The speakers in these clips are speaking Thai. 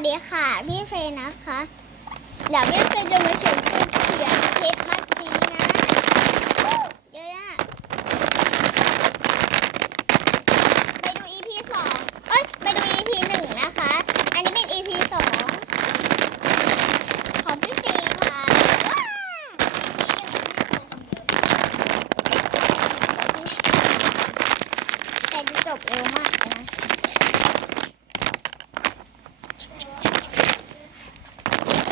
วัสดีค่ะ พี่เฟยนะคะ เดี๋ยวพี่เฟยจะมาเขียนคือเขียนเพชรมัดจีนะเยอะนะไปดู EP สองเอ้ย ไปดู EP หนึ่งนะคะ อันนี้เป็น EP สองของพี่เฟย์ค่ะว้าแต่จะจบเร็วมากเลยนะ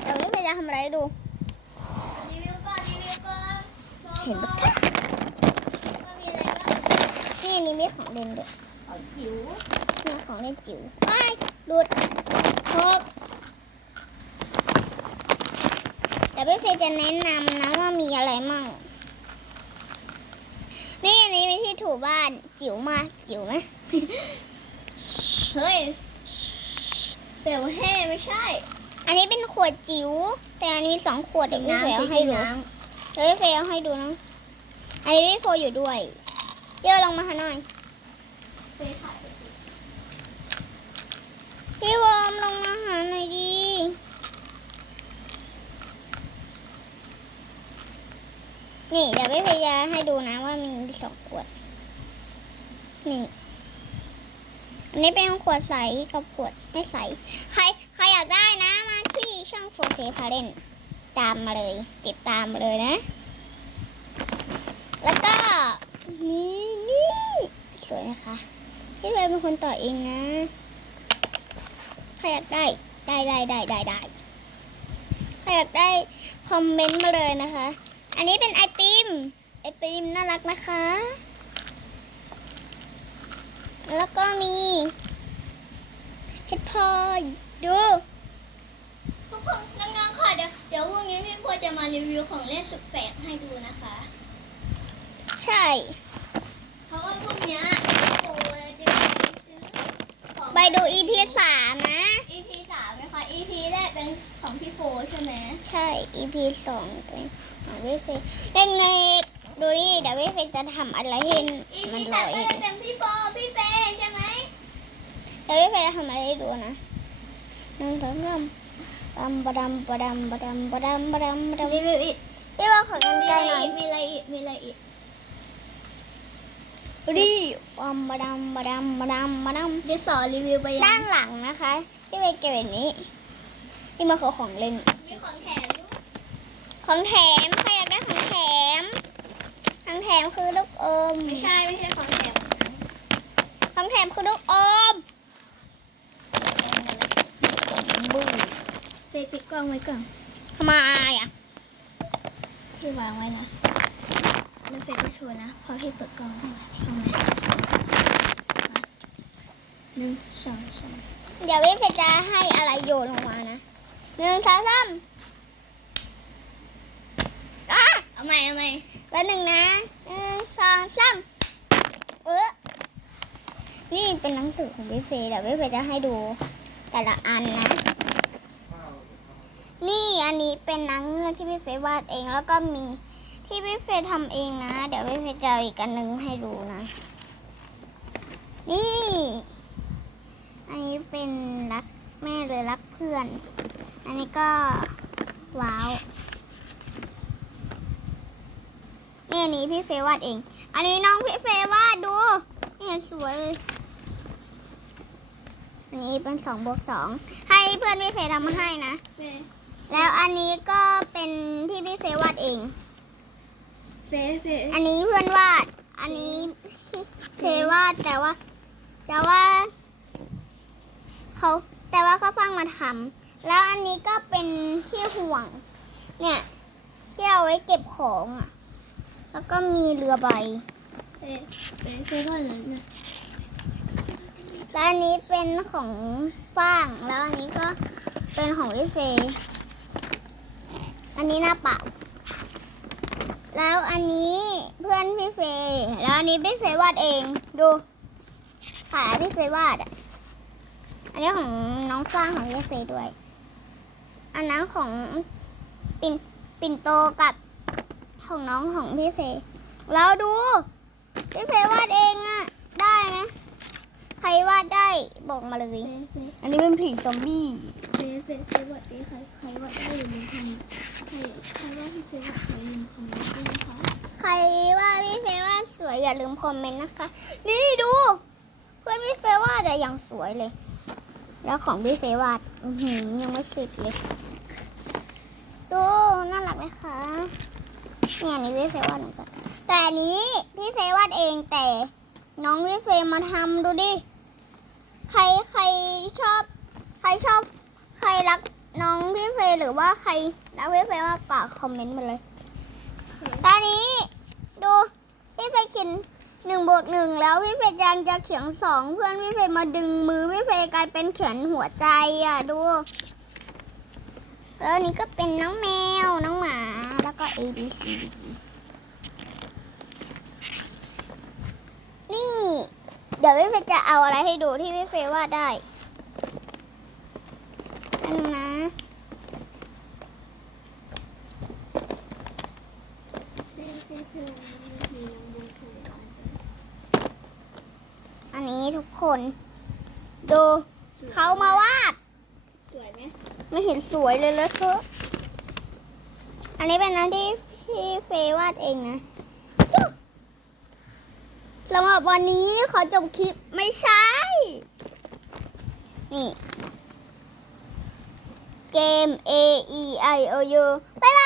เดี๋ยวพี่เฟย์จะทำอะไรให้ดู รีวิวก่อนรีวิวก่อนโชว์ เห็นก่ปะอนว่ามีอะไรบ้างนี่อันนี้มีของเล่นด้วยเอจิ๋วมีของเล่นจิ๋วไปหลุดหกเดี๋ยวพี่เฟย์จะแนะนำนะว่ามีอะไรมั่ง นี่อันนี้มีที่ถูบ้านจิ๋วมากจิ๋วไหมเฮ้ยเปลวแห่ไม่ใช่ อันนี้เป็นขวดจิ๋วแต่อันนี้มีสองขวดเดี๋ยวพี่เฟย์เอาให้ดูน้ เดี๋ยวเฟย์เอาให้ดูนะอันนี้พี่โฟอยู่ด้วยเดี๋ยวลงมาหน่อยำเฟถ่ายไปสิพี่วอมลงมาหาหน่อยดีนี่เดี๋ยวพี่พยาให้ดูนะว่ามันมีสองขวด นี่ อันนี้เป็นขวดใสกับขวดไม่ใส ใครใครอยากได้นะมาที่ช่องโฟเ p พาเ e น ตามมาเลย ติดตามมาเลยนะ แล้วก็นี่นี่สวยนะคะพี่เวย์เป็นคนต่อเองนะใครอยากได้ได้ได้ได้ได้ได้ใครอยากได้คอมเมนต์มาเลยนะคะ อันนี้เป็นไอติมไอติมน่ารักนะคะ แล้วก็มีเพชรพลอยดู ทุกคนน้องๆค่ะเดี๋ยวเดี๋ยวพรุ่งนี้พี่พลจะมารีวิวของเล่นสุดแปลกให้ดูนะคะ ใช่ เพราะว่าพรุ่งเนี้ยพี่โฟจะไปซื้อของ ไปดู EP สามนะ EP สามนะคะ EP แรกเป็นของพี่โฟใช่ไหมใช่ EP สองเป็นของวิเฟย์เด็กๆดูนี่เดี๋ยววิเฟย์จะทำอะไรให้อีมันพีลสาอมย ก็จะเป็นพี่โฟพี่เฟย์ใช่ไหมเดี๋ยววิเฟย์จะทำอะไรให้ดูนะหนึ่งสองสามบ ดำบดำบดำบดำบดำบดำบดรีวิวอีกพี่ว่าขอกันมีไกอะไรหน่อยอีกมีอะไรอีกมีอะไรอีกรีบอมบดำบดำบดำบดำดิสอรีวิวไปยัด้างนหลังนะคะพี่เวย์เก็บแบบนี้นี่มาคือของเล่น มีของแถมของแถมใครอยากได้ของแถม ของแถมคือลูกอมไม่ใช่ไม่ใช่ของแถมของแถมคือลูกอมบึ้ง เฟย์ปิดกล้องไว้ก่อนทำไมอะพี่วางไว้นะแล้วเฟย์ก็โชว์นะพอพี่เปิดกล้องเอาไหมหนึ่งสองสามเดี๋ยววิเฟย์จะให้อะไรโยนลงมานะหนึ่งสองสามอะเอาใหม่เอาใหม่แล้วหนึ่งนะหนึ่งสองสามเออนี่เป็นหนังสือของวิเฟย์เดี๋ยววิเฟย์จะให้ดูแต่ละอันนะ นี่อันนี้เป็นนังเงือกที่พี่เฟย์วาดเองแล้วก็มีที่พี่เฟย์ทำเองนะ เดี๋ยวพี่เฟย์จะอีกอันหนึ่งให้ดูนะ นี่ อันนี้เป็นรักแม่เลยรักเพื่อน อันนี้ก็ว้าวนี่อันนี้พี่เฟย์วาดเอง อันนี้น้องพี่เฟย์วาดดูนี่สวยเลยอันนี้เป็นสองบวกสองให้เพื่อนพี่เฟย์ทำมาให้นะ แล้วอันนี้ก็เป็นที่พี่เฟย์วาดเอง เฟย์เฟย์อันนี้เพื่อนวาด อันนี้พี่เฟย์วาดแต่ว่า แต่ว่าเขาแต่ว่าเขาฟังมาทำแล้วอันนี้ก็เป็นที่ห่วง เนี่ยที่เอาไว้เก็บของอะ แล้วก็มีเรือใบเฟย์เฟย์เฟย์ก็เลยนะแล้วอันนี้เป็นของฟ้าง แล้วอันนี้ก็เป็นของพี่เฟย์ อันนี้หน้าปล่าแล้วอันนี้เพื่อนพี่เฟย์แล้วอันนี้พี่เฟย์วาดเองดูขาพี่เฟย์วาดอะอันนี้ของน้องฟ้างของพี่เฟย์ด้วย อันนั้นของปิ่นปิ่นโตกับของน้องของพี่เฟย์แล้วดูพี่เฟย์วาดเองอะ ได้นะ ใคร รวาดได้บอกมาเลยเฟซเฟซอันนี้เป็นผีซอมบี้เฟซเฟซเฟซวัดดีใครใครวัดได้อยู่ในคอมเมนต์ใครใครว่าพี่เฟซวัดใครอยู่ในคอมเมนต์ด้วยนะคะใครว่าพี่เฟย์ว่าสวยอย่าลืมคอมเมนต์นะคะ นี่ดู เพื่อนพี่เฟย์วาดอะอย่างสวยเลย แล้วของพี่เฟย์วาดอื้อหือยังไม่เสร็จเลย ดูน่ารักไหมคะเนี่ยอันนี้พี่เฟย์วาดเหมือนกันแต่อันนี้พี่เฟย์วาดเองแต่น้องพี่เฟย์มาทำดูดิ ใครใครชอบ ใครชอบ ใครรักน้องพี่เฟยหรือว่าใครรักพี่เฟยมากกว่าคอมเมนต์มาเลย ตอนนี้ดูพี่เฟยกินหนึ่งบวกหนึ่งแล้วพี่เฟย์ยังจะเขียนสองเพื่อนพี่เฟยมาดึงมือพี่เฟยกลายเป็นเขียนหัวใจอะดูแล้วนนี้ก็เป็นน้องแมวน้องหมาแล้วก็ A B C D นี่ เดี๋ยวพี่เฟย์จะเอาอะไรให้ดูที่พี่เฟย์วาดได้อันนะเฟซเฟซเฟซมีน้องบุญเคยอ่านไปอันนี้ทุกคน ดูสวยเขามาวาด สวยไหมไม่เห็นสวยเลยเลยเธอะอันนี้เป็นนะที่พี่เฟย์วาดเองนะ สำหรับวันนี้ขอจบคลิปไม่ใช่ นี่ เกม A E I O U บ๊ายบาย